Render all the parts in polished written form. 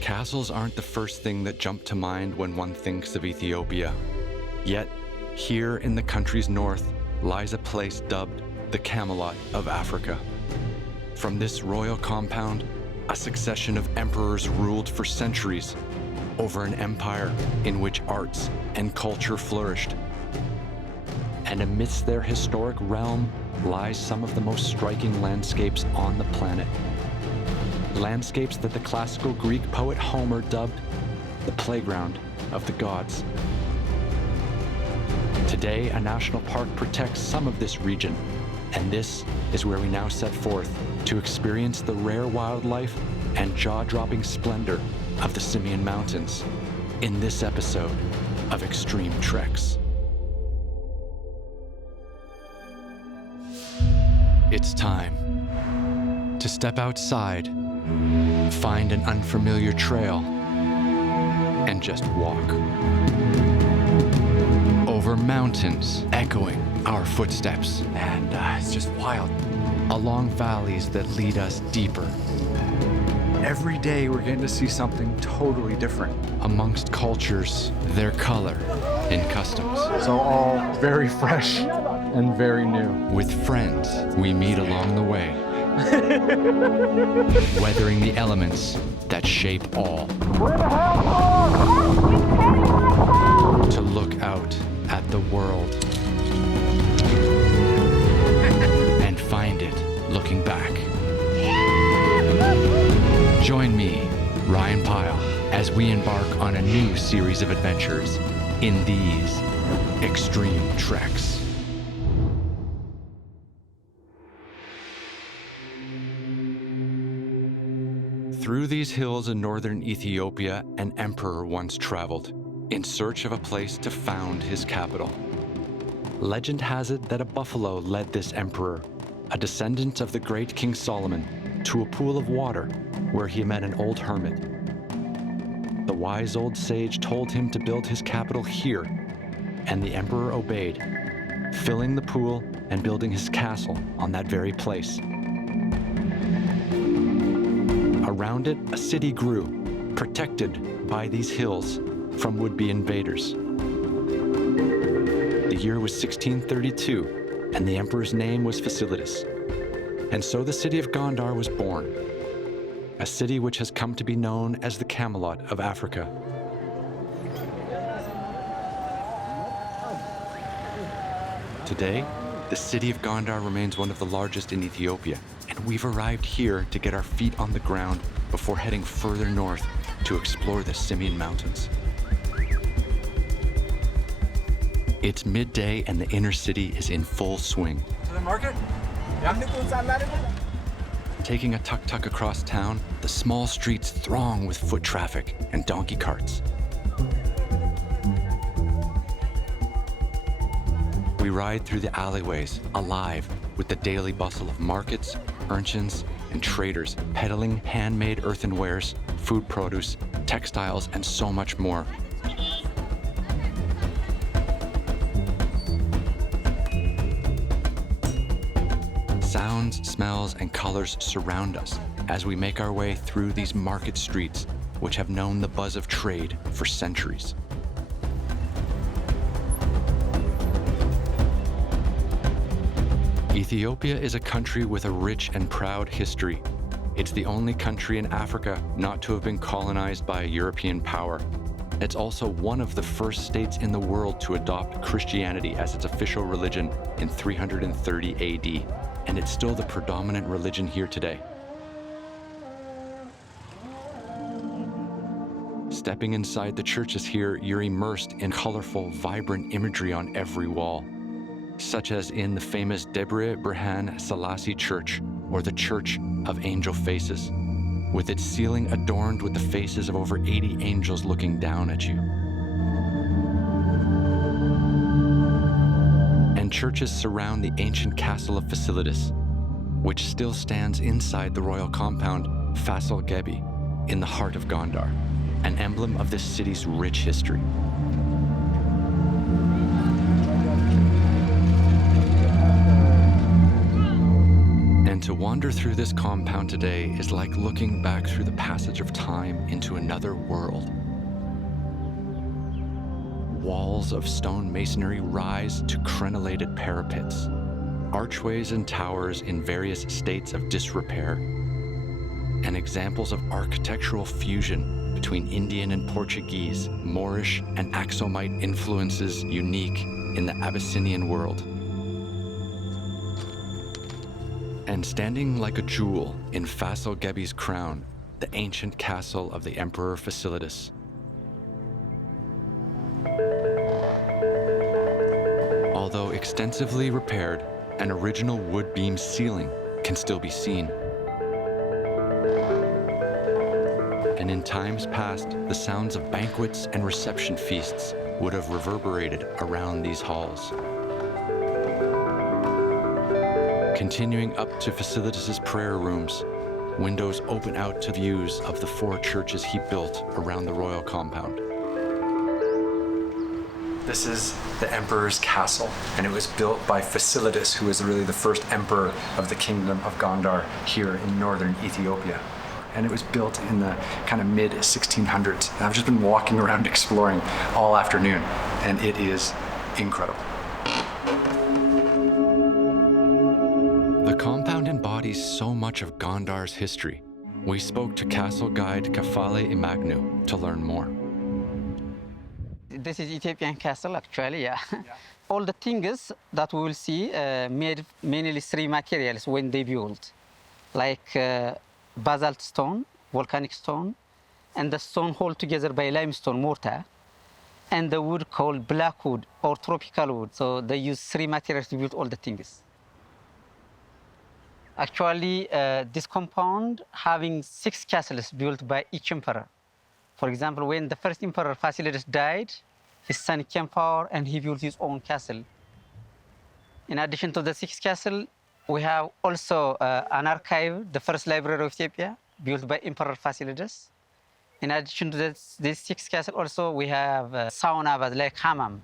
Castles aren't the first thing that jump to mind when one thinks of Ethiopia. Yet, here in the country's north lies a place dubbed the Camelot of Africa. From this royal compound, a succession of emperors ruled for centuries over an empire in which arts and culture flourished. And amidst their historic realm lies some of the most striking landscapes on the planet. Landscapes that the classical Greek poet Homer dubbed the playground of the gods. Today, a national park protects some of this region, and this is where we now set forth to experience the rare wildlife and jaw-dropping splendor of the Simeon Mountains in this episode of Extreme Treks. It's time to step outside, find an unfamiliar trail, and just walk. Over mountains, echoing our footsteps. And it's just wild. Along valleys that lead us deeper. Every day we're getting to see something totally different. Amongst cultures, their color, and customs. So all very fresh and very new. With friends we meet along the way. Weathering the elements that shape all. To look out at the world and find it looking back. Join me, Ryan Pyle, as we embark on a new series of adventures in these Extreme Treks. Through these hills in northern Ethiopia, an emperor once traveled in search of a place to found his capital. Legend has it that a buffalo led this emperor, a descendant of the great King Solomon, to a pool of water where he met an old hermit. The wise old sage told him to build his capital here, and the emperor obeyed, filling the pool and building his castle on that very place. Around it, a city grew, protected by these hills from would-be invaders. The year was 1632, and the emperor's name was Fasilides. And so the city of Gondar was born, a city which has come to be known as the Camelot of Africa. Today, the city of Gondar remains one of the largest in Ethiopia, and we've arrived here to get our feet on the ground before heading further north to explore the Simeon Mountains. It's midday and the inner city is in full swing. To the market? Taking a tuk-tuk across town, the small streets throng with foot traffic and donkey carts. We ride through the alleyways, alive with the daily bustle of markets, urchins, and traders peddling handmade earthenwares, food produce, textiles, and so much more. Sounds, smells, and colors surround us as we make our way through these market streets, which have known the buzz of trade for centuries. Ethiopia is a country with a rich and proud history. It's the only country in Africa not to have been colonized by a European power. It's also one of the first states in the world to adopt Christianity as its official religion in 330 AD, and it's still the predominant religion here today. Stepping inside the churches here, you're immersed in colorful, vibrant imagery on every wall, such as in the famous Debre Birhan Selassie Church, or the Church of Angel Faces, with its ceiling adorned with the faces of over 80 angels looking down at you. And churches surround the ancient castle of Fasilides, which still stands inside the royal compound Fasal Gebi in the heart of Gondar, an emblem of this city's rich history. And to wander through this compound today is like looking back through the passage of time into another world. Walls of stone masonry rise to crenellated parapets, archways and towers in various states of disrepair, and examples of architectural fusion between Indian and Portuguese, Moorish and Axumite influences unique in the Abyssinian world. And standing like a jewel in Faisal Gebi's crown, the ancient castle of the Emperor Fasilides. Although extensively repaired, an original wood beam ceiling can still be seen. And in times past, the sounds of banquets and reception feasts would have reverberated around these halls. Continuing up to Fasilides' prayer rooms, windows open out to views of the 4 churches he built around the royal compound. This is the emperor's castle, and it was built by Fasilides, who was really the first emperor of the kingdom of Gondar here in northern Ethiopia. And it was built in the kind of mid-1600s. And I've just been walking around exploring all afternoon, and it is incredible. The compound embodies so much of Gondar's history. We spoke to castle guide Kafale Imagnu to learn more. This is Ethiopian castle, actually, yeah. All the things that we will see made mainly 3 materials when they built, like basalt stone, volcanic stone, and the stone held together by limestone mortar, and the wood called black wood or tropical wood. So they use 3 materials to build all the things. Actually, this compound having 6 castles built by each emperor. For example, when the first emperor Fasilides died, his son came forward and he built his own castle. In addition to the 6 castles, we have also an archive, the first library of Ethiopia, built by Emperor Fasilides. In addition to these 6 castles, also we have sauna bath like hammam.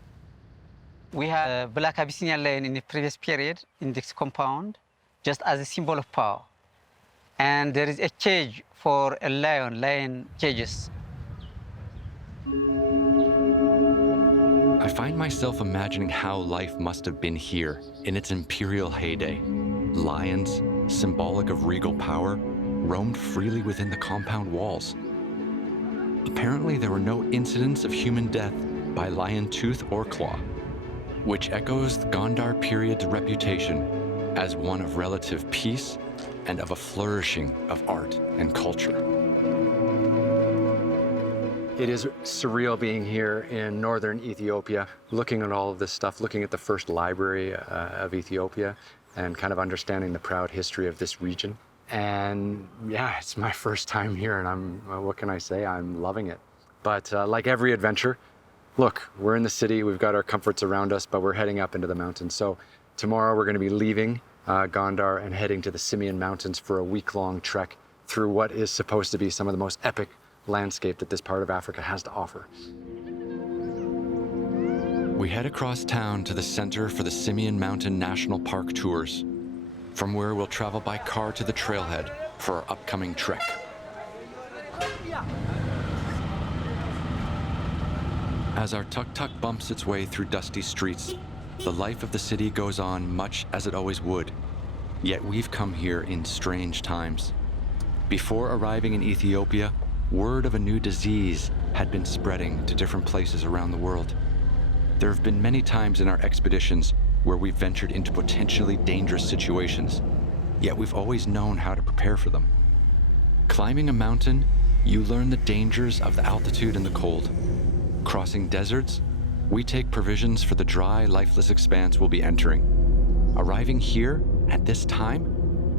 We have Black Abyssinian lion in the previous period in this compound, just as a symbol of power. And there is a cage for a lion cages. I find myself imagining how life must have been here in its imperial heyday. Lions, symbolic of regal power, roamed freely within the compound walls. Apparently, there were no incidents of human death by lion tooth or claw, which echoes the Gondar period's reputation as one of relative peace and of a flourishing of art and culture. It is surreal being here in northern Ethiopia, looking at all of this stuff, looking at the first library of Ethiopia, and kind of understanding the proud history of this region. And yeah, it's my first time here, and what can I say? I'm loving it. But like every adventure, look, we're in the city, we've got our comforts around us, but we're heading up into the mountains. So tomorrow we're going to be leaving Gondar and heading to the Simeon Mountains for a week-long trek through what is supposed to be some of the most epic landscape that this part of Africa has to offer. We head across town to the center for the Simeon Mountain National Park tours, from where we'll travel by car to the trailhead for our upcoming trek. As our tuk-tuk bumps its way through dusty streets, the life of the city goes on much as it always would, yet we've come here in strange times. Before arriving in Ethiopia, word of a new disease had been spreading to different places around the world. There have been many times in our expeditions where we've ventured into potentially dangerous situations, yet we've always known how to prepare for them. Climbing a mountain, you learn the dangers of the altitude and the cold. Crossing deserts, we take provisions for the dry, lifeless expanse we'll be entering. Arriving here, at this time,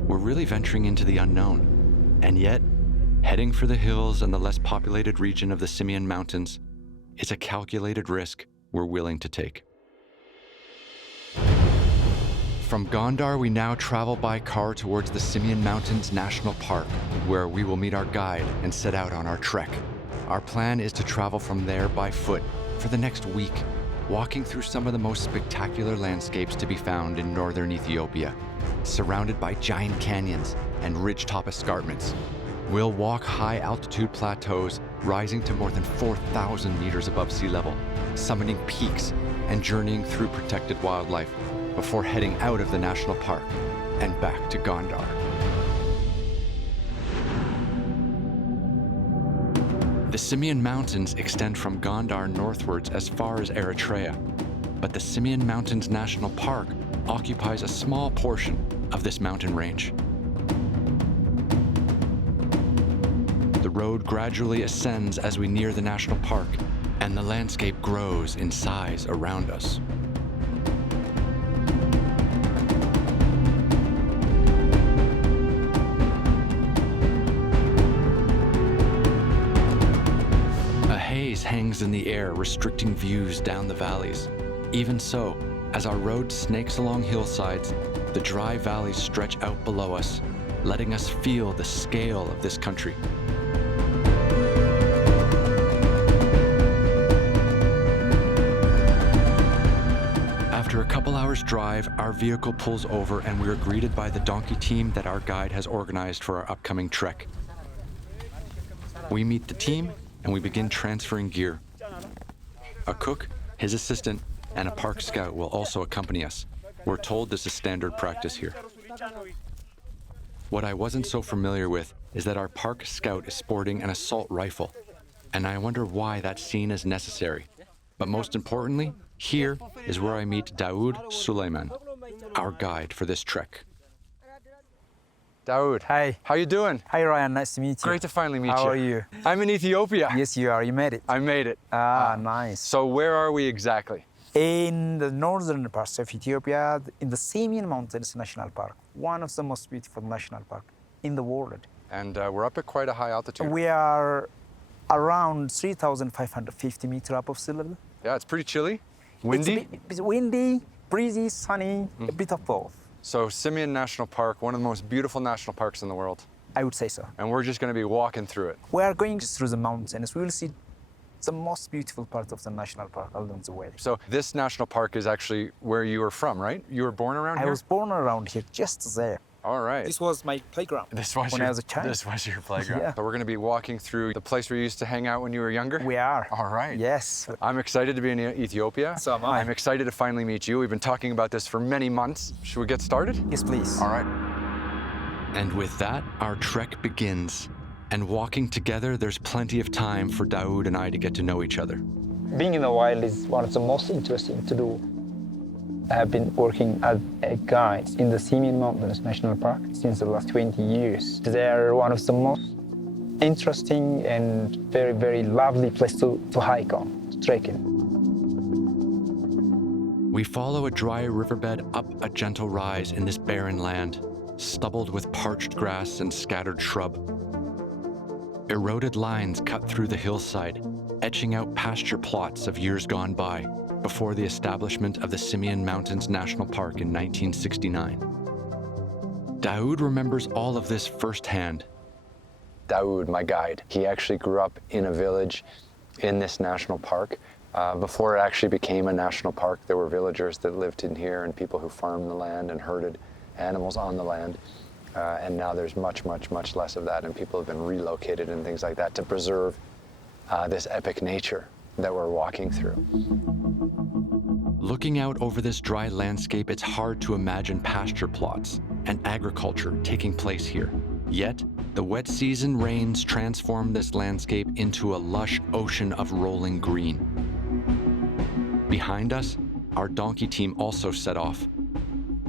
we're really venturing into the unknown. And yet, heading for the hills and the less populated region of the Simeon Mountains is a calculated risk we're willing to take. From Gondar, we now travel by car towards the Simeon Mountains National Park, where we will meet our guide and set out on our trek. Our plan is to travel from there by foot for the next week, walking through some of the most spectacular landscapes to be found in northern Ethiopia, surrounded by giant canyons and ridgetop escarpments. We'll walk high-altitude plateaus rising to more than 4,000 meters above sea level, summiting peaks and journeying through protected wildlife before heading out of the national park and back to Gondar. The Simeon Mountains extend from Gondar northwards as far as Eritrea, but the Simeon Mountains National Park occupies a small portion of this mountain range. The road gradually ascends as we near the national park, and the landscape grows in size around us. A haze hangs in the air, restricting views down the valleys. Even so, as our road snakes along hillsides, the dry valleys stretch out below us, letting us feel the scale of this country. After a couple hours drive, our vehicle pulls over and we are greeted by the donkey team that our guide has organized for our upcoming trek. We meet the team and we begin transferring gear. A cook, his assistant, and a park scout will also accompany us. We're told this is standard practice here. What I wasn't so familiar with is that our park scout is sporting an assault rifle, and I wonder why that scene is necessary. But most importantly, here is where I meet Daoud Suleiman, our guide for this trek. Daoud. Hi. How you doing? Hi, Ryan. Nice to meet you. Great to finally meet you. How are you? I'm in Ethiopia. Yes, you are. You made it. I made it. Nice. So where are we exactly? In the northern parts of Ethiopia, in the Simeon Mountains National Park, one of the most beautiful national parks in the world. And we're up at quite a high altitude. We are around 3,550 meters above sea level. Yeah, it's pretty chilly. Windy? It's windy, breezy, sunny, a bit of both. So Simeon National Park, one of the most beautiful national parks in the world. I would say so. And we're just going to be walking through it. We are going through the mountains. We will see the most beautiful part of the national park along the way. So this national park is actually where you were from, right? You were born around here? I was born around here, just there. All right. This was my playground when I was a child. This was your playground. Yeah. So we're going to be walking through the place where you used to hang out when you were younger? We are. All right. Yes. I'm excited to be in Ethiopia. So am I. I'm excited to finally meet you. We've been talking about this for many months. Should we get started? Yes, please. All right. And with that, our trek begins. And walking together, there's plenty of time for Daoud and I to get to know each other. Being in the wild is one of the most interesting to do. I have been working as a guide in the Simeon Mountains National Park since the last 20 years. They are one of the most interesting and very, very lovely places to hike on, to trek in. We follow a dry riverbed up a gentle rise in this barren land, stubbled with parched grass and scattered shrub. Eroded lines cut through the hillside, etching out pasture plots of years gone by, before the establishment of the Simeon Mountains National Park in 1969. Daoud remembers all of this firsthand. Daoud, my guide, he actually grew up in a village in this national park. Before it actually became a national park, there were villagers that lived in here and people who farmed the land and herded animals on the land. And now there's much, much, much less of that, and people have been relocated and things like that to preserve this epic nature that we're walking through. Looking out over this dry landscape, it's hard to imagine pasture plots and agriculture taking place here. Yet, the wet season rains transform this landscape into a lush ocean of rolling green. Behind us, our donkey team also set off.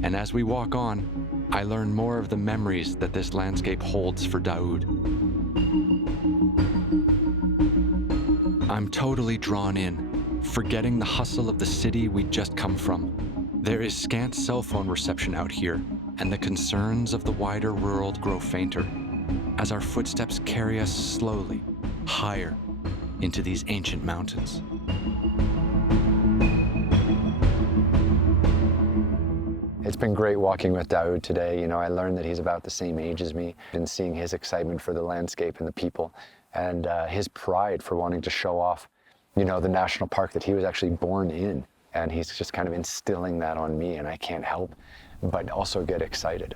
And as we walk on, I learn more of the memories that this landscape holds for Daoud. I'm totally drawn in, forgetting the hustle of the city we'd just come from. There is scant cell phone reception out here, and the concerns of the wider world grow fainter as our footsteps carry us slowly, higher, into these ancient mountains. It's been great walking with Daoud today. You know, I learned that he's about the same age as me, and seeing his excitement for the landscape and the people, and his pride for wanting to show off you know, the national park that he was actually born in. And he's just kind of instilling that on me, and I can't help but also get excited.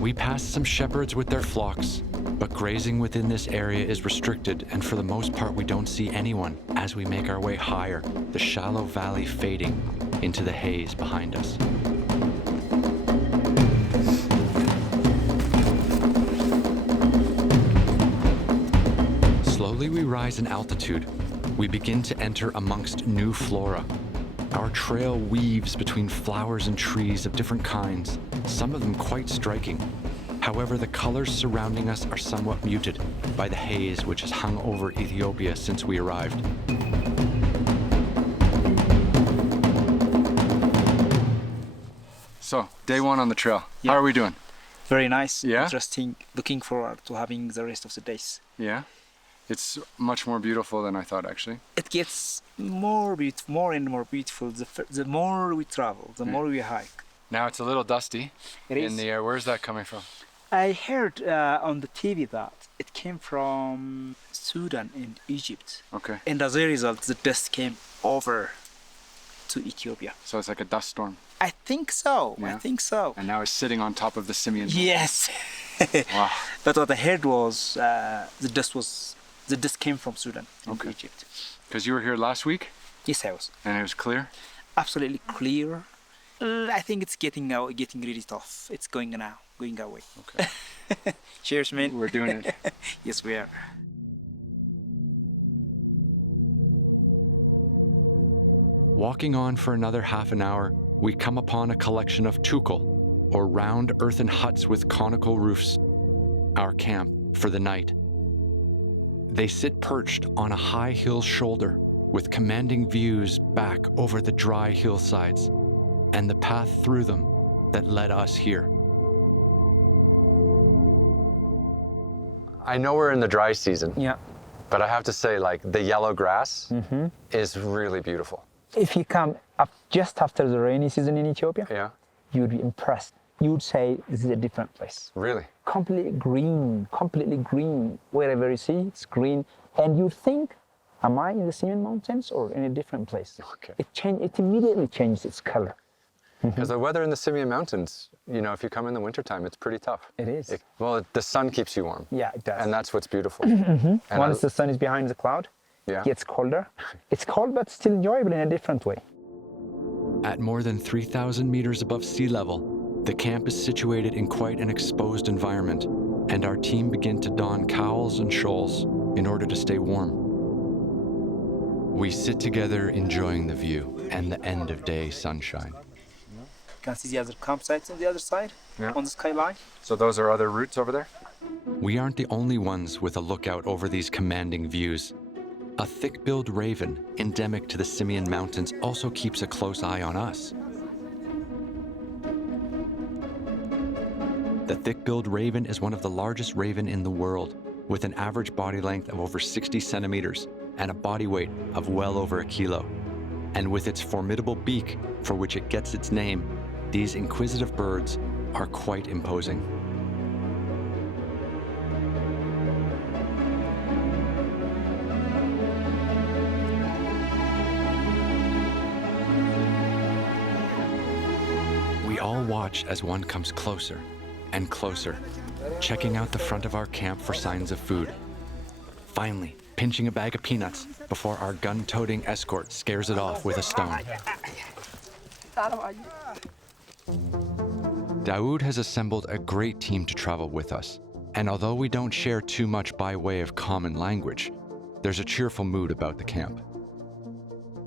We pass some shepherds with their flocks, but grazing within this area is restricted, and for the most part we don't see anyone as we make our way higher, the shallow valley fading into the haze behind us. Slowly we rise in altitude. We begin to enter amongst new flora. Our trail weaves between flowers and trees of different kinds, some of them quite striking. However, the colors surrounding us are somewhat muted by the haze which has hung over Ethiopia since we arrived. So, day one on the trail. How are we doing? Very nice, Yeah? interesting. Looking forward to having the rest of the days. Yeah? It's much more beautiful than I thought, actually. It gets more and more beautiful. The more we travel, the more we hike. Now it's a little dusty It in is. the air. Where's that coming from? I heard on the TV that it came from Sudan and Egypt. Okay. And as a result, the dust came over to Ethiopia. So it's like a dust storm. I think so. I Yeah. think so. And now it's sitting on top of the Simeon Mountains. Yes. Wow. But what I heard was the dust came from Sudan and Okay. Egypt. Because you were here last week Yes, I was. and it was clear. Absolutely clear. I think it's getting really tough. It's going away. Okay. Cheers, man. We're doing it. Yes, we are. Walking on for another half an hour, we come upon a collection of tukul, or round earthen huts with conical roofs, our camp for the night. They sit perched on a high hill shoulder with commanding views back over the dry hillsides and the path through them that led us here. I know we're in the dry season, Yeah. but I have to say, like, the yellow grass is really beautiful. If you come up just after the rainy season in Ethiopia, Yeah? you'd be impressed. You'd say this is a different place. Really? Completely green. Wherever you see, it's green. And you think, am I in the Simeon Mountains or in a different place? Okay. It immediately changes its color. Because the weather in the Simeon Mountains, you know, if you come in the wintertime, it's pretty tough. It is. The sun keeps you warm. Yeah, it does. And that's what's beautiful. And Once the sun is behind the cloud, Yeah. it gets colder. It's cold, but still enjoyable in a different way. At more than 3,000 meters above sea level, the camp is situated in quite an exposed environment, and our team begin to don cowls and shawls in order to stay warm. We sit together enjoying the view and the end of day sunshine. You can see the other campsites on the other side, Yeah. on the skyline. So those are other routes over there? We aren't the only ones with a lookout over these commanding views. A thick-billed raven, endemic to the Simeon Mountains, also keeps a close eye on us. The thick-billed raven is one of the largest raven in the world, with an average body length of over 60 centimeters and a body weight of well over a kilo. And with its formidable beak, for which it gets its name, these inquisitive birds are quite imposing. We all watch as one comes closer and closer, checking out the front of our camp for signs of food. Finally, pinching a bag of peanuts before our gun-toting escort scares it off with a stone. Daoud has assembled a great team to travel with us, and although we don't share too much by way of common language, there's a cheerful mood about the camp.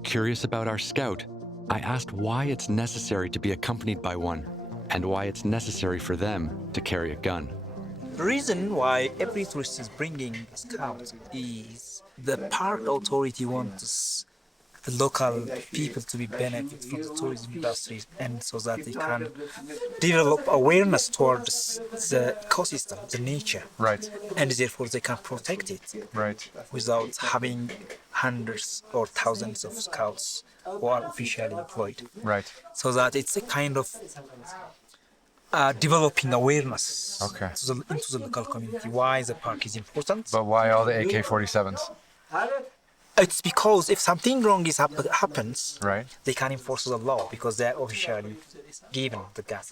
Curious about our scout, I asked why it's necessary to be accompanied by one, and why it's necessary for them to carry a gun. The reason why every tourist is bringing a scout is the park authority wants the local people to be benefit from the tourism industry, and so that they can develop awareness towards the ecosystem, the nature, Right. and therefore they can protect it Right. without having hundreds or thousands of scouts who are officially employed. Right. So that it's a kind of developing awareness Okay. into the local community why the park is important. But why all the AK-47s? It's because if something wrong happens, Right. they can enforce the law because they are officially given the gun.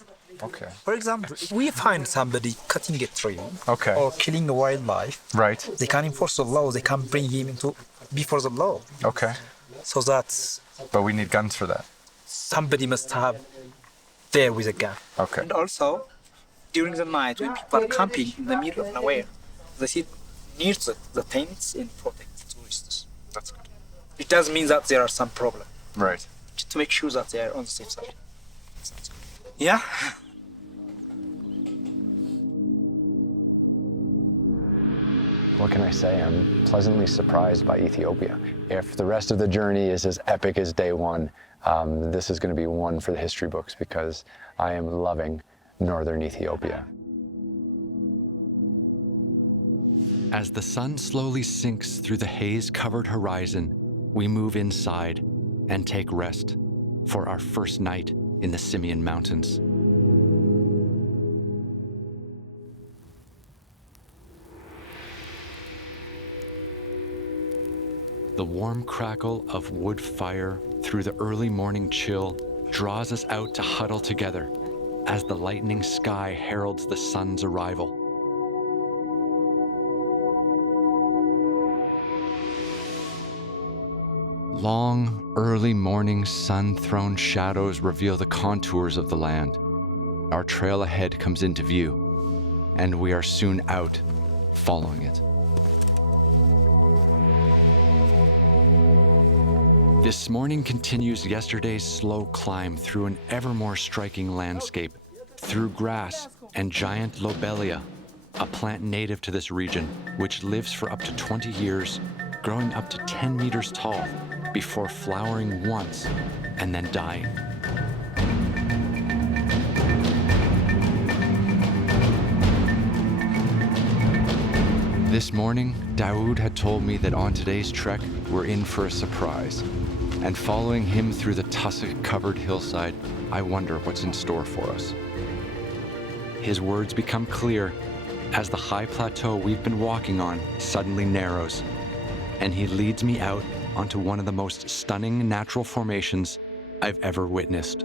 Okay. For example, if we find somebody cutting a tree Okay. or killing a wildlife, Right. they can enforce the law. They can bring him into before the law. Okay. So that But we need guns for that. somebody must have there with a gun. Okay. And also, during the night when people are camping in the middle of nowhere, they sit near the tents and protect the tourists. That's good. It does mean that there are some problem. Right. Just to make sure that they are on the safe side. Yeah. What can I say? I'm pleasantly surprised by Ethiopia. If the rest of the journey is as epic as day one, this is going to be one for the history books because I am loving northern Ethiopia. As the sun slowly sinks through the haze-covered horizon, we move inside and take rest for our first night in the Simeon Mountains. The warm crackle of wood fire through the early morning chill draws us out to huddle together as the lightening sky heralds the sun's arrival. Long, early morning sun-thrown shadows reveal the contours of the land. Our trail ahead comes into view, and we are soon out, following it. This morning continues yesterday's slow climb through an ever more striking landscape, through grass and giant lobelia, a plant native to this region, which lives for up to 20 years, growing up to 10 meters tall, before flowering once and then dying. This morning, Daoud had told me that on today's trek, we're in for a surprise. And following him through the tussock-covered hillside, I wonder what's in store for us. His words become clear as the high plateau we've been walking on suddenly narrows, and he leads me out onto one of the most stunning natural formations I've ever witnessed.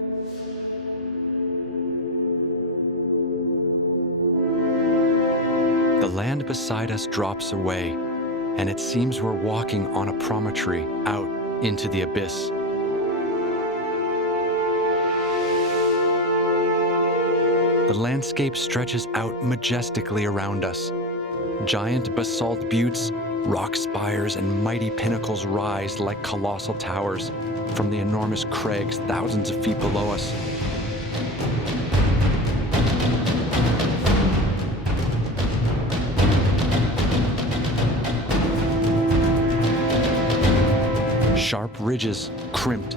The land beside us drops away, and it seems we're walking on a promontory out into the abyss. The landscape stretches out majestically around us. Giant basalt buttes, rock spires, and mighty pinnacles rise like colossal towers from the enormous crags thousands of feet below us. Sharp ridges, crimped,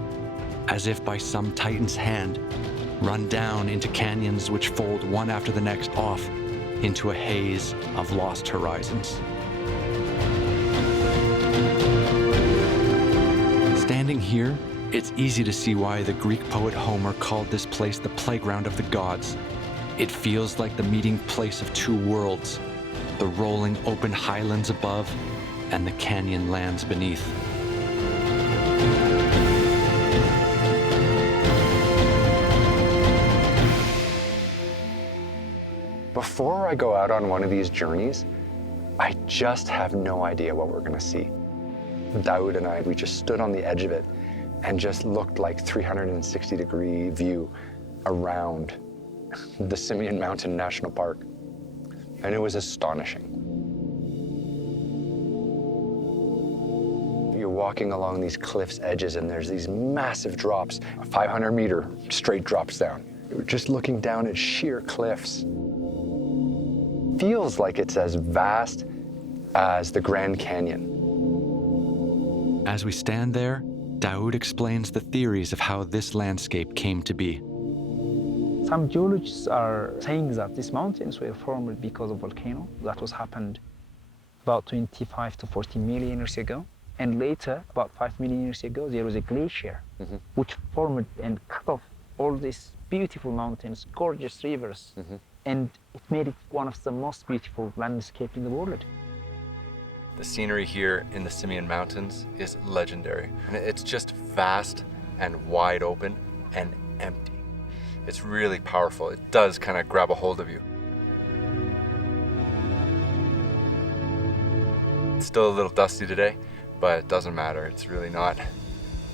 as if by some titan's hand, run down into canyons which fold one after the next off into a haze of lost horizons. Standing here, it's easy to see why the Greek poet Homer called this place the playground of the gods. It feels like the meeting place of two worlds, the rolling open highlands above and the canyon lands beneath. Before I go out on one of these journeys, I just have no idea what we're going to see. Daoud and I, we just stood on the edge of it and just looked like 360-degree view around the Simeon Mountains National Park. And it was astonishing. You're walking along these cliffs' edges and there's these massive drops, 500-meter straight drops down. You're just looking down at sheer cliffs. Feels like it's as vast as the Grand Canyon. As we stand there, Daoud explains the theories of how this landscape came to be. Some geologists are saying that these mountains were formed because of volcano that was happened about 25 to 40 million years ago. And later, about 5 million years ago, there was a glacier which formed and cut off all these beautiful mountains, gorgeous rivers, and it made it one of the most beautiful landscapes in the world. The scenery here in the Simeon Mountains is legendary. And it's just vast and wide open and empty. It's really powerful. It does kind of grab a hold of you. It's still a little dusty today, but it doesn't matter. It's really not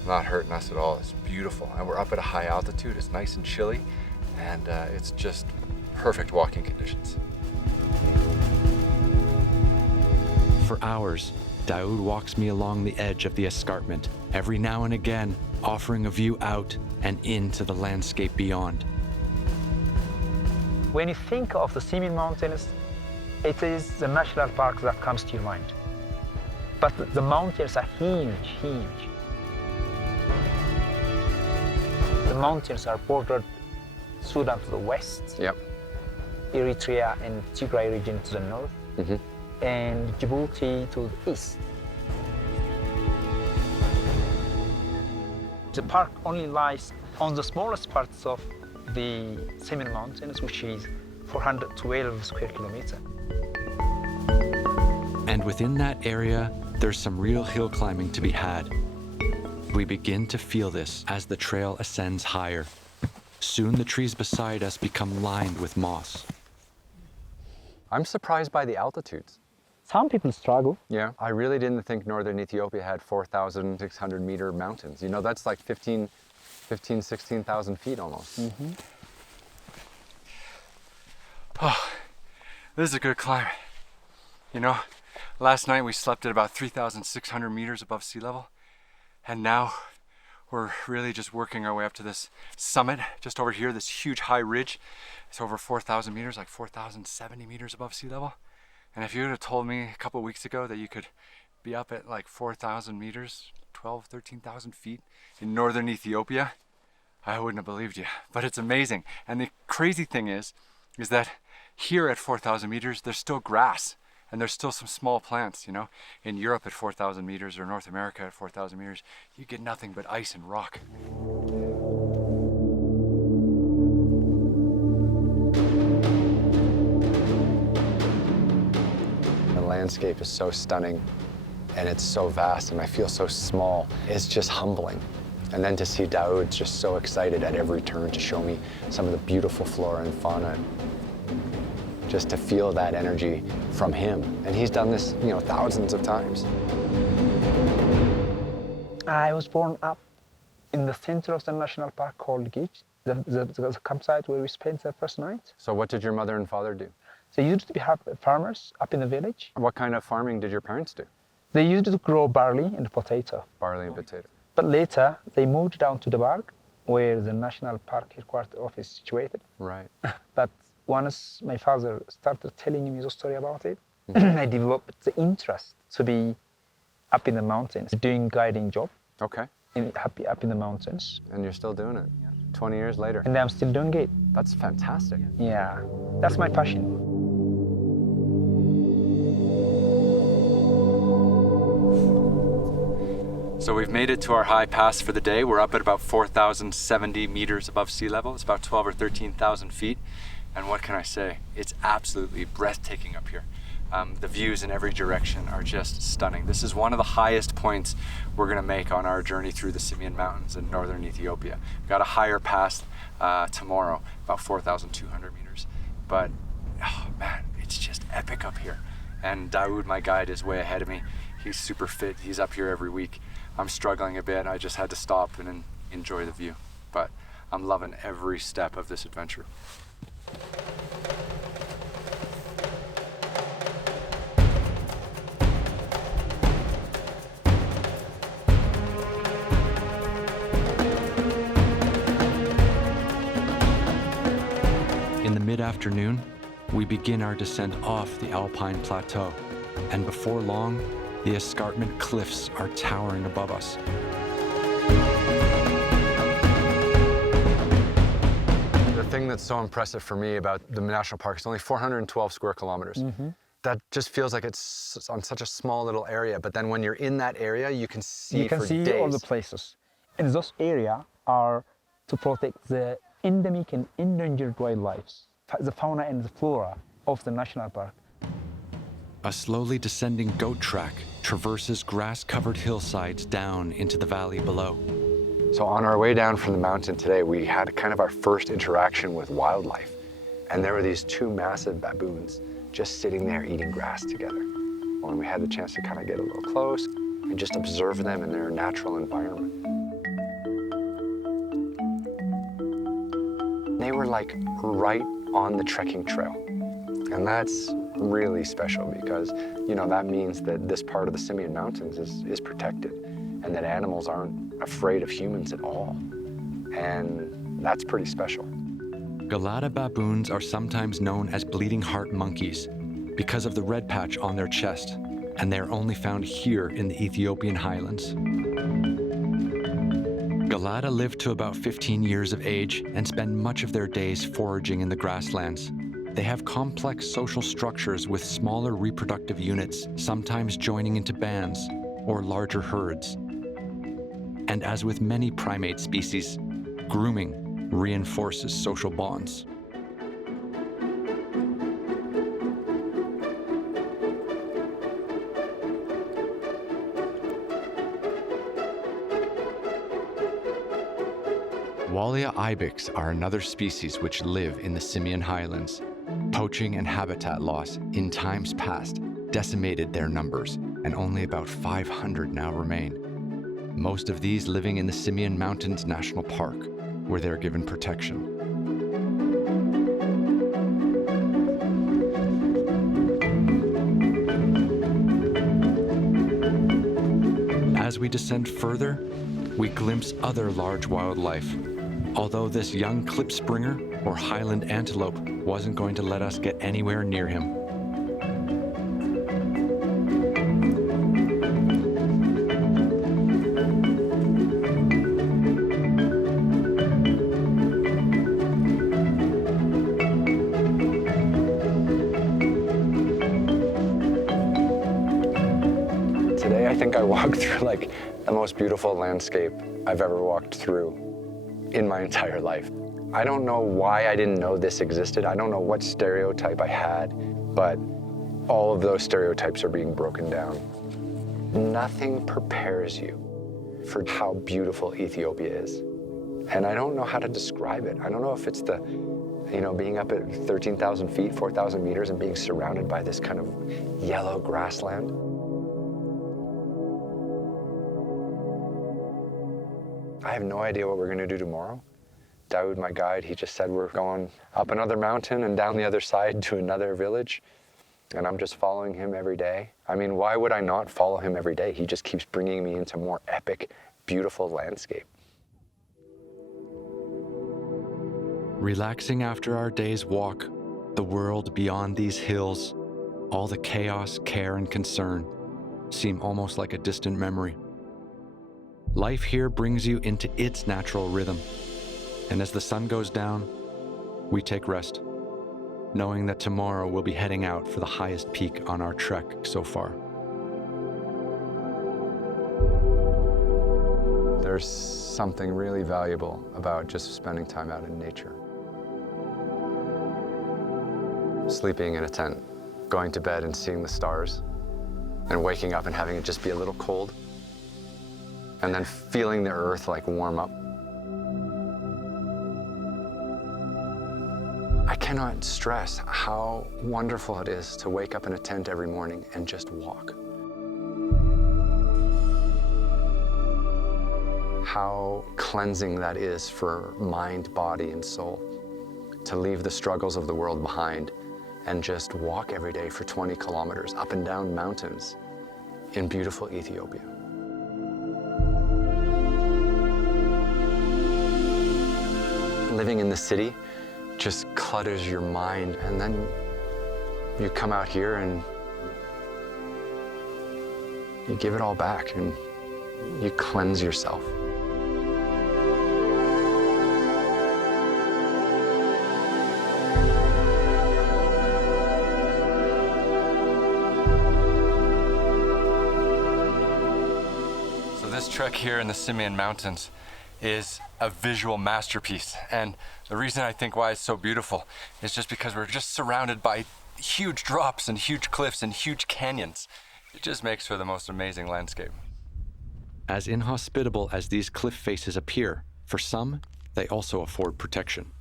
hurting us at all. It's beautiful. And we're up at a high altitude. It's nice and chilly, and it's just perfect walking conditions. For hours, Daoud walks me along the edge of the escarpment, every now and again offering a view out and into the landscape beyond. When you think of the Simeon Mountains, it is the national park that comes to your mind. But the mountains are huge, huge. The mountains are bordered Sudan to the west, Yep. Eritrea and Tigray region to the north, and Djibouti to the east. The park only lies on the smallest parts of the Simeon Mountains, which is 412 square kilometers. And within that area, there's some real hill climbing to be had. We begin to feel this as the trail ascends higher. Soon the trees beside us become lined with moss. I'm surprised by the altitudes. Some people struggle. Yeah, I really didn't think northern Ethiopia had 4,600 meter mountains. You know, that's like 16,000 feet almost. Oh, this is a good climb. You know, last night we slept at about 3,600 meters above sea level, and now we're really just working our way up to this summit just over here, this huge high ridge. It's over 4,000 meters, like 4,070 meters above sea level. And if you would have told me a couple of weeks ago that you could be up at like 4,000 meters, 13,000 feet in northern Ethiopia, I wouldn't have believed you. But it's amazing. And the crazy thing is that here at 4,000 meters, there's still grass and there's still some small plants, you know. In Europe at 4,000 meters or North America at 4,000 meters, you get nothing but ice and rock. The landscape is so stunning and it's so vast and I feel so small. It's just humbling. And then to see Daoud just so excited at every turn to show me some of the beautiful flora and fauna. Just to feel that energy from him. And he's done this, you know, thousands of times. I was born up in the center of the national park called Gij, the campsite where we spent the first night. So what did your mother and father do? They used to be farmers up in the village. What kind of farming did your parents do? They used to grow barley and potato. Barley and potato. But later, they moved down to the park, where the national park headquarters office is situated. Right. But once my father started telling me the story about it, I developed the interest to be up in the mountains, doing guiding job. Okay. Happy up in the mountains. And you're still doing it 20 years later. And I'm still doing it. That's fantastic. Yeah, that's my passion. So we've made it to our high pass for the day. We're up at about 4,070 meters above sea level. It's about 12 or 13,000 feet. And what can I say? It's absolutely breathtaking up here. The views in every direction are just stunning. This is one of the highest points we're gonna make on our journey through the Simeon Mountains in northern Ethiopia. We've got a higher pass tomorrow, about 4,200 meters. But, oh man, it's just epic up here. And Daoud, my guide, is way ahead of me. He's super fit, he's up here every week. I'm struggling a bit, I just had to stop and enjoy the view. But I'm loving every step of this adventure. In the mid-afternoon, we begin our descent off the Alpine Plateau, and before long, the escarpment cliffs are towering above us. The thing that's so impressive for me about the national park is only 412 square kilometers. That just feels like it's on such a small little area, but then when you're in that area, you can see for days. all the places. And those areas are to protect the endemic and endangered wildlife, the fauna and the flora of the national park. A slowly descending goat track traverses grass-covered hillsides down into the valley below. So on our way down from the mountain today, we had kind of our first interaction with wildlife. And there were these two massive baboons just sitting there eating grass together. When we had the chance to kind of get a little close and just observe them in their natural environment. They were like right on the trekking trail. And that's really special because, you know, that means that this part of the Simeon Mountains is protected and that animals aren't afraid of humans at all. And that's pretty special. Gelada baboons are sometimes known as bleeding heart monkeys because of the red patch on their chest, and they're only found here in the Ethiopian Highlands. Gelada live to about 15 years of age and spend much of their days foraging in the grasslands. They have complex social structures with smaller reproductive units, sometimes joining into bands or larger herds. And as with many primate species, grooming reinforces social bonds. Walia ibex are another species which live in the Simeon Highlands. Poaching and habitat loss in times past decimated their numbers, and only about 500 now remain. Most of these living in the Simeon Mountains National Park, where they're given protection. As we descend further, we glimpse other large wildlife. Although this young klipspringer, or highland antelope, wasn't going to let us get anywhere near him. Today, I think I walked through like the most beautiful landscape I've ever walked through in my entire life. I don't know why I didn't know this existed. I don't know what stereotype I had, but all of those stereotypes are being broken down. Nothing prepares you for how beautiful Ethiopia is. And I don't know how to describe it. I don't know if it's the, you know, being up at 13,000 feet, 4,000 meters, and being surrounded by this kind of yellow grassland. I have no idea what we're gonna do tomorrow. Daoud, my guide, he just said we're going up another mountain and down the other side to another village. And I'm just following him every day. I mean, why would I not follow him every day? He just keeps bringing me into more epic, beautiful landscape. Relaxing after our day's walk, the world beyond these hills, all the chaos, care, and concern seem almost like a distant memory. Life here brings you into its natural rhythm. And as the sun goes down, we take rest, knowing that tomorrow we'll be heading out for the highest peak on our trek so far. There's something really valuable about just spending time out in nature. Sleeping in a tent, going to bed and seeing the stars, and waking up and having it just be a little cold, and then feeling the earth like warm up. I cannot stress how wonderful it is to wake up in a tent every morning and just walk. How cleansing that is for mind, body, and soul, to leave the struggles of the world behind and just walk every day for 20 kilometers up and down mountains in beautiful Ethiopia. Living in the city just clutters your mind, and then you come out here and you give it all back and you cleanse yourself. So this trek here in the Simeon Mountains, is a visual masterpiece. And the reason I think why it's so beautiful is just because we're just surrounded by huge drops and huge cliffs and huge canyons. It just makes for the most amazing landscape. As inhospitable as these cliff faces appear, for some, they also afford protection.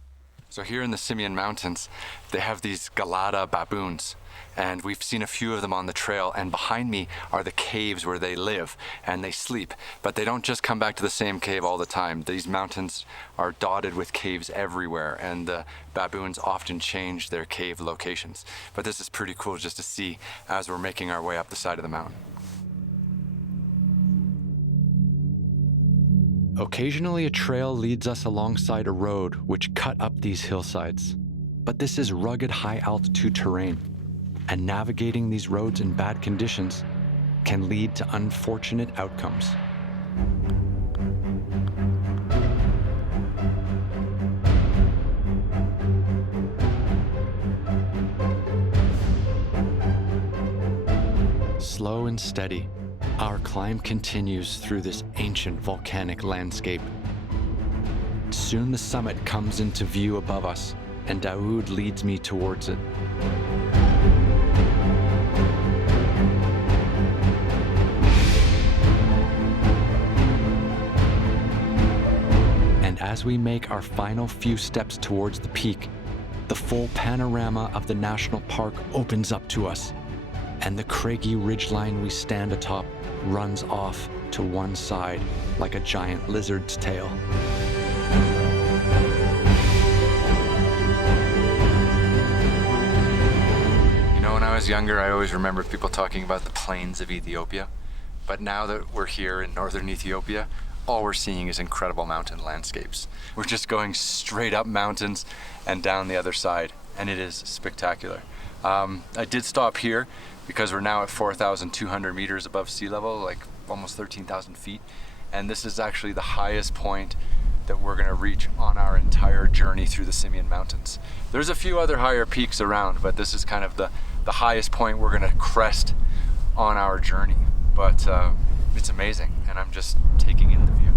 So here in the Simeon Mountains, they have these Gelada baboons, and we've seen a few of them on the trail, and behind me are the caves where they live and they sleep. But they don't just come back to the same cave all the time. These mountains are dotted with caves everywhere, and the baboons often change their cave locations. But this is pretty cool just to see as we're making our way up the side of the mountain. Occasionally, a trail leads us alongside a road which cut up these hillsides. But this is rugged, high-altitude terrain, and navigating these roads in bad conditions can lead to unfortunate outcomes. Slow and steady, our climb continues through this ancient volcanic landscape. Soon the summit comes into view above us, and Daoud leads me towards it. And as we make our final few steps towards the peak, the full panorama of the national park opens up to us, and the craggy ridgeline we stand atop runs off to one side like a giant lizard's tail. You know, when I was younger, I always remembered people talking about the plains of Ethiopia. But now that we're here in northern Ethiopia, all we're seeing is incredible mountain landscapes. We're just going straight up mountains and down the other side, and it is spectacular. I did stop here because we're now at 4,200 meters above sea level, like almost 13,000 feet. And this is actually the highest point that we're gonna reach on our entire journey through the Simeon Mountains. There's a few other higher peaks around, but this is kind of the highest point we're gonna crest on our journey. But it's amazing, and I'm just taking in the view.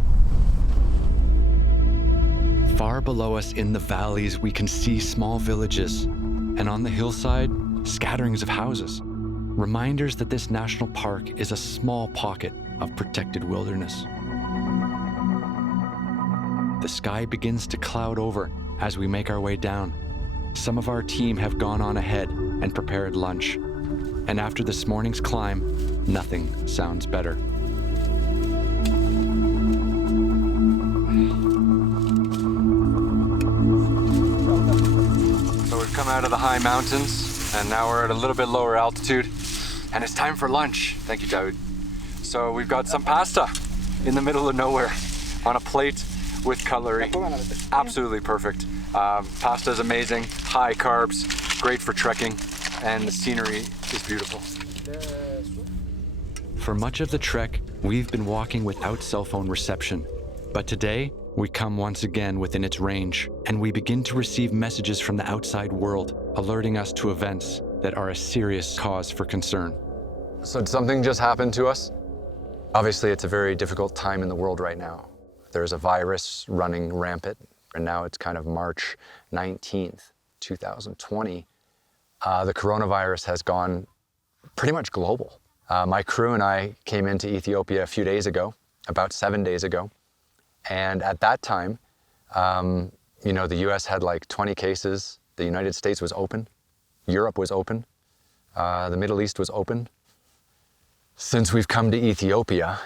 Far below us in the valleys, we can see small villages, and on the hillside, scatterings of houses. Reminders that this national park is a small pocket of protected wilderness. The sky begins to cloud over as we make our way down. Some of our team have gone on ahead and prepared lunch. And after this morning's climb, nothing sounds better. So we've come out of the high mountains, and now we're at a little bit lower altitude, and it's time for lunch. Thank you, Daoud. So we've got some pasta in the middle of nowhere on a plate with cutlery. Absolutely perfect. Pasta is amazing, high carbs, great for trekking, and the scenery is beautiful. For much of the trek, we've been walking without cell phone reception, but today we come once again within its range, and we begin to receive messages from the outside world, alerting us to events that are a serious cause for concern. So did something just happen to us? Obviously, it's a very difficult time in the world right now. There's a virus running rampant, and now it's kind of March 19th, 2020. The coronavirus has gone pretty much global. My crew and I came into Ethiopia a few days ago, about 7 days ago. And at that time, the US had like 20 cases. The United States was open. Europe was open. The Middle East was open. Since we've come to Ethiopia,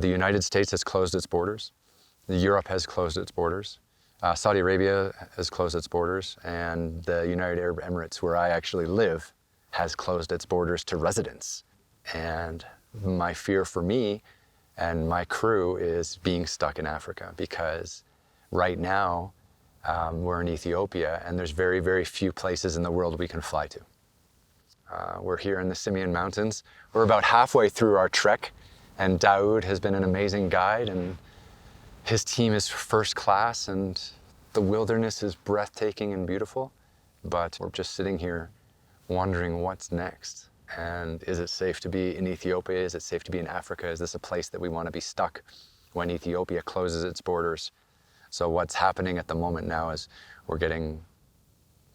the United States has closed its borders. Europe has closed its borders. Saudi Arabia has closed its borders, and the United Arab Emirates, where I actually live, has closed its borders to residents. And my fear for me and my crew is being stuck in Africa, because right now we're in Ethiopia, and there's very, very few places in the world we can fly to. We're here in the Simeon Mountains. We're about halfway through our trek, and Daoud has been an amazing guide, and his team is first class, and the wilderness is breathtaking and beautiful, but we're just sitting here wondering what's next. And is it safe to be in Ethiopia? Is it safe to be in Africa? Is this a place that we want to be stuck when Ethiopia closes its borders. So what's happening at the moment now is we're getting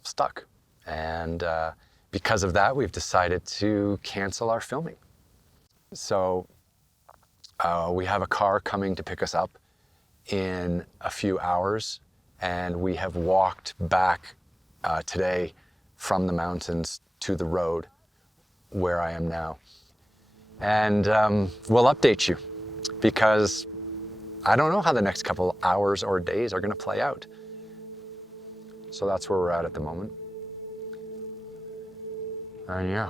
stuck. And because of that, we've decided to cancel our filming. So we have a car coming to pick us up in a few hours, and we have walked back today from the mountains to the road where I am now. And we'll update you, because I don't know how the next couple hours or days are going to play out. So that's where we're at the moment. And yeah.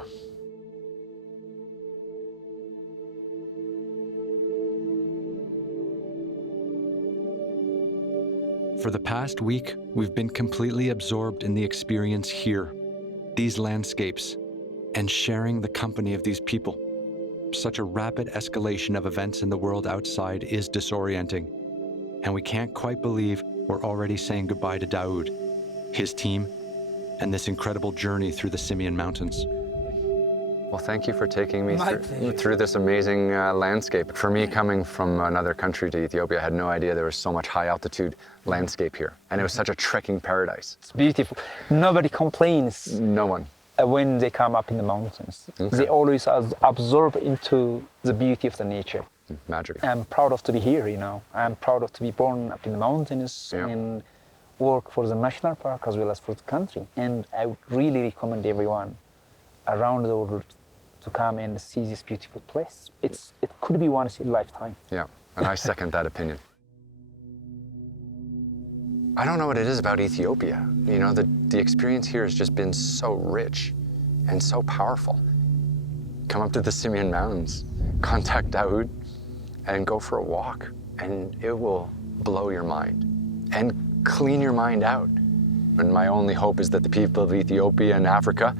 For the past week, we've been completely absorbed in the experience here, these landscapes, and sharing the company of these people. Such a rapid escalation of events in the world outside is disorienting, and we can't quite believe we're already saying goodbye to Daoud, his team, and this incredible journey through the Simeon Mountains. Well, thank you for taking me My through this amazing landscape. For me, coming from another country to Ethiopia, I had no idea there was so much high altitude landscape here. And it was such a trekking paradise. It's beautiful. Nobody complains No one. when they come up in the mountains. Okay. They always absorb into the beauty of the nature. Magic. I'm proud of to be here, you know. I'm proud of to be born up in the mountains Yeah. and work for the national park as well as for the country. And I would really recommend everyone around the world to come and see this beautiful place. It could be once in a lifetime. Yeah, and I second that opinion. I don't know what it is about Ethiopia. You know, the experience here has just been so rich and so powerful. Come up to the Simeon Mountains, contact Daoud, and go for a walk, and it will blow your mind and clean your mind out. And my only hope is that the people of Ethiopia and Africa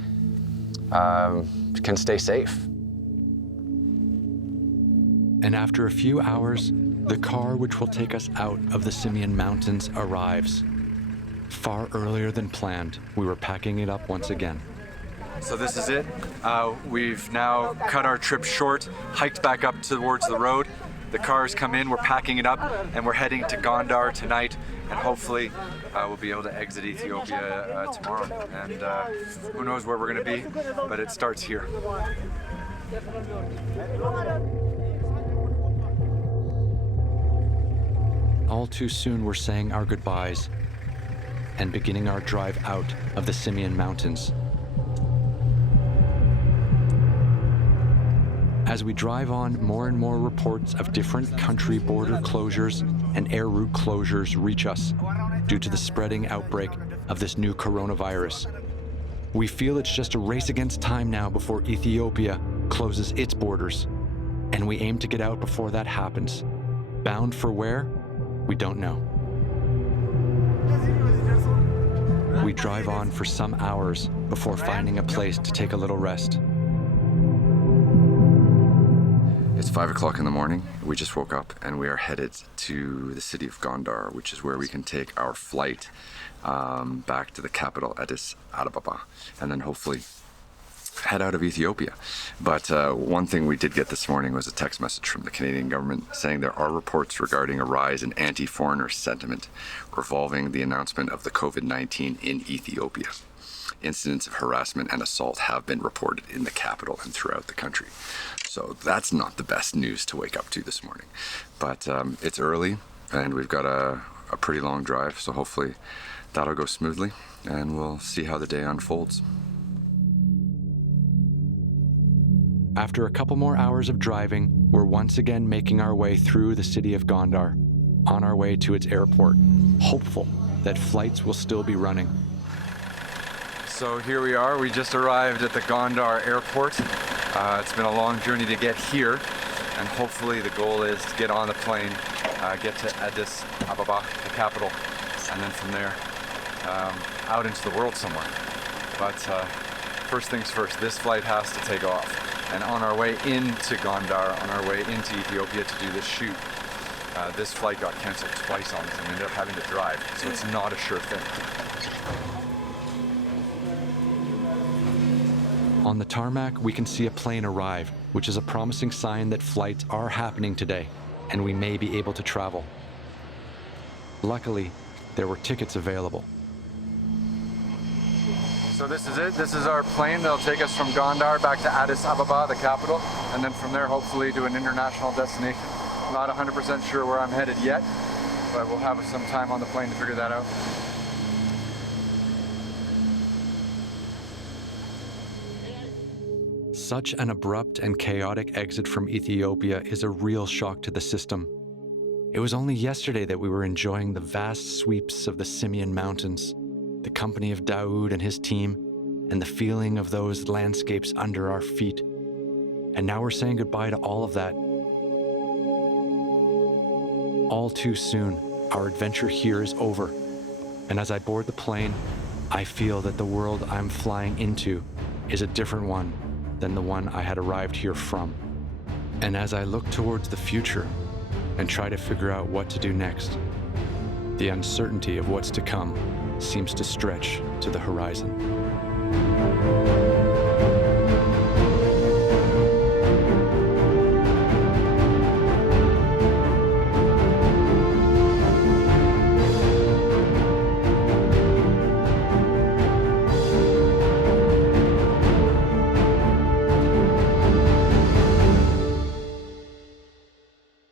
can stay safe. And after a few hours, the car which will take us out of the Simeon Mountains arrives. Far earlier than planned, we were packing it up once again. So this is it. We've now cut our trip short, hiked back up towards the road. The cars come in, we're packing it up, and we're heading to Gondar tonight, and hopefully we'll be able to exit Ethiopia tomorrow. And who knows where we're going to be, but it starts here. All too soon, we're saying our goodbyes and beginning our drive out of the Simeon Mountains. As we drive on, more and more reports of different country border closures and air route closures reach us due to the spreading outbreak of this new coronavirus. We feel it's just a race against time now before Ethiopia closes its borders, and we aim to get out before that happens. Bound for where? We don't know. We drive on for some hours before finding a place to take a little rest. It's 5 o'clock in the morning. We just woke up and we are headed to the city of Gondar, which is where we can take our flight back to the capital, Addis Ababa, and then hopefully head out of Ethiopia. But one thing we did get this morning was a text message from the Canadian government saying there are reports regarding a rise in anti-foreigner sentiment revolving the announcement of the COVID-19 in Ethiopia. Incidents of harassment and assault have been reported in the capital and throughout the country. So that's not the best news to wake up to this morning. But it's early and we've got a pretty long drive, so hopefully that'll go smoothly and we'll see how the day unfolds. After a couple more hours of driving, we're once again making our way through the city of Gondar, on our way to its airport, hopeful that flights will still be running. So here we are. We just arrived at the Gondar airport. It's been a long journey to get here, and hopefully the goal is to get on the plane, get to Addis Ababa, the capital, and then from there out into the world somewhere. But first things first, this flight has to take off. And on our way into Gondar, on our way into Ethiopia to do this shoot, this flight got canceled twice on us and we ended up having to drive, so it's not a sure thing. On the tarmac, we can see a plane arrive, which is a promising sign that flights are happening today. and we may be able to travel. Luckily, there were tickets available. So this is it. This is our plane that'll take us from Gondar back to Addis Ababa, the capital, and then from there hopefully to an international destination. I'm not 100% sure where I'm headed yet, but we'll have some time on the plane to figure that out. Such an abrupt and chaotic exit from Ethiopia is a real shock to the system. It was only yesterday that we were enjoying the vast sweeps of the Simeon Mountains, the company of Daoud and his team, and the feeling of those landscapes under our feet. And now we're saying goodbye to all of that. All too soon, our adventure here is over. And as I board the plane, I feel that the world I'm flying into is a different one than the one I had arrived here from. And as I look towards the future and try to figure out what to do next, the uncertainty of what's to come seems to stretch to the horizon.